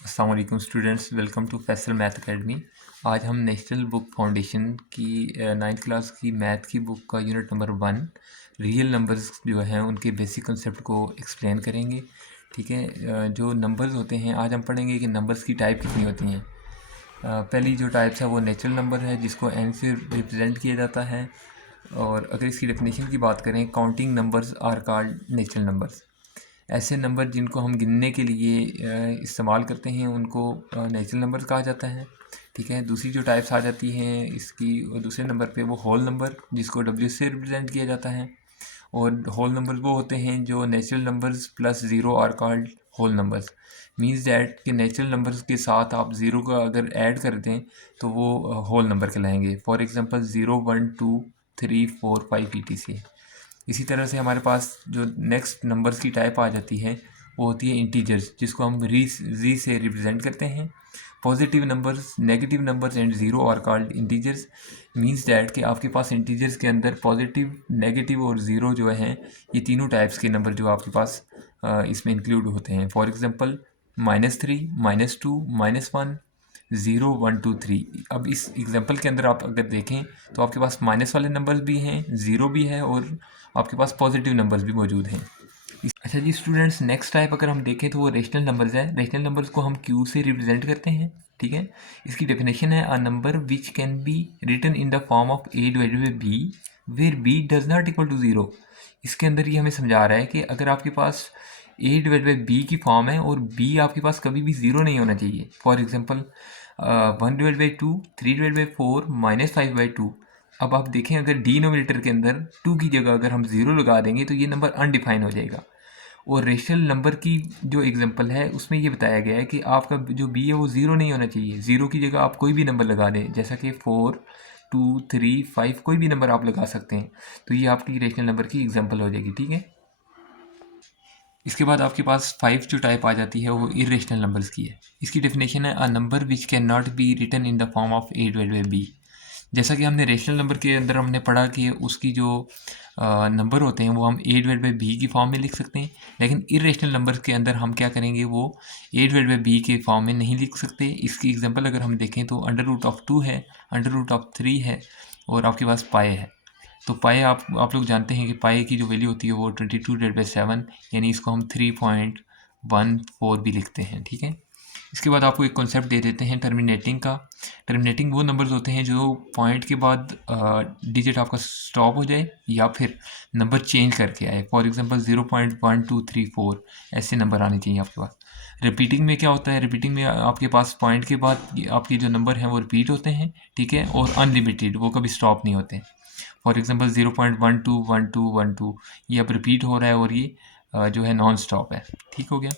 अस्सलाम वालेकुम students, welcome to Faisal math academy. आज हम नेशनल बुक फाउंडेशन की नाइन्थ क्लास की मैथ की बुक का यूनिट नंबर 1 रियल नंबर्स जो हैं उनके बेसिक कंसेप्ट को एक्सप्लेन करेंगे। ठीक है। जो नंबर्स होते हैं आज हम पढ़ेंगे कि नंबर्स की टाइप कितनी होती हैं। पहली जो टाइप्स है वो नेचुरल नंबर है जिसको n से रिप्रेजेंट किया जाता है। और अगर इसकी डेफिनेशन की बात करें, counting numbers are called natural numbers. ऐसे नंबर जिनको हम गिनने के लिए इस्तेमाल करते हैं उनको नेचुरल नंबर कहा जाता है। ठीक है। दूसरी जो टाइप्स आ जाती हैं इसकी दूसरे नंबर पे, वो होल नंबर जिसको डब्ल्यू से रिप्रेजेंट किया जाता है। और होल नंबर्स वो होते हैं जो natural numbers plus zero are called whole numbers. Means that कि नेचुरल नंबर्स के साथ आप ज़ीरो का अगर ऐड कर दें तो वो होल नंबर कहलाएंगे। For example 0 1 2 3 4 5 ETC। इसी तरह से हमारे पास जो नेक्स्ट नंबर्स की टाइप आ जाती है वो होती है इंटीजर्स, जिसको हम री से रिप्रेजेंट करते हैं। Positive numbers, negative numbers and zero are called integers. Means that कि आपके पास इंटीजर्स के अंदर पॉजिटिव, नेगेटिव और ज़ीरो जो हैं, ये तीनों टाइप्स के नंबर जो आपके पास इसमें इंक्लूड होते हैं। For example -3, -2, -1, 0 1 2 3। अब इस एग्जांपल के अंदर आप अगर देखें तो आपके पास माइनस वाले नंबर्स भी हैं, ज़ीरो भी है और आपके पास पॉजिटिव नंबर्स भी मौजूद हैं। अच्छा जी स्टूडेंट्स, नेक्स्ट टाइप अगर हम देखें तो वो रेशनल नंबर्स है। रेशनल नंबर्स को हम क्यू से रिप्रेजेंट करते हैं। ठीक है। इसकी डेफिनेशन है a number which can be written in the form of a divided by b where b does not equal to zero. इसके अंदर ये हमें समझा रहा है कि अगर आपके पास a डिवाइड बाई b की फॉर्म है और b आपके पास कभी भी ज़ीरो नहीं होना चाहिए। For example 1 divide by 2, 3 divide by 4, -5/2। अब आप देखें अगर डिनोमिनेटर के अंदर 2 की जगह अगर हम ज़ीरो लगा देंगे तो ये नंबर अनडिफाइन हो जाएगा। और रेशनल नंबर की जो एग्जांपल है उसमें ये बताया गया है कि आपका जो बी है वो ज़ीरो नहीं होना चाहिए। ज़ीरो की जगह आप कोई भी नंबर लगा दें, जैसा कि 4 2 3 5 कोई भी नंबर आप लगा सकते हैं। तो ये आपकी रेशनल नंबर की एग्जांपल हो जाएगी। ठीक है। इसके बाद आपके पास 5 जो टाइप आ जाती है वो इरेशनल नंबर्स की है। इसकी डेफिनेशन है a number which can not be written in the form of a divide by b। जैसा कि हमने रेशनल नंबर के अंदर हमने पढ़ा कि उसकी जो नंबर होते हैं वो हम a डिवाइड बाई b की फॉर्म में लिख सकते हैं, लेकिन इरेशनल नंबर के अंदर हम क्या करेंगे, वो a डिवाइड बाई b के फॉर्म में नहीं लिख सकते। इसकी एग्जांपल अगर हम देखें तो √2 है, √3 है और आपके पास पाए है। तो पाए आप लोग जानते हैं कि पाए की जो वैल्यू होती है वो 22/7, यानी इसको हम 3.14 भी लिखते हैं। ठीक है। इसके बाद आपको एक कॉन्सेप्ट दे देते हैं टर्मिनेटिंग का। टर्मिनेटिंग वो नंबर्स होते हैं जो पॉइंट के बाद डिजिट आपका स्टॉप हो जाए या फिर नंबर चेंज करके आए। फॉर एग्जांपल 0.1234 ऐसे नंबर आने चाहिए आपके पास। रिपीटिंग में क्या होता है, रिपीटिंग में आपके पास पॉइंट के बाद आपके जो नंबर हैं वो रिपीट होते हैं। ठीक है। और अनलिमिटेड, वो कभी स्टॉप नहीं होते। फॉर एग्जांपल 0.121212 ये अब रिपीट हो रहा है और ये जो है नॉन स्टॉप है। ठीक हो गया।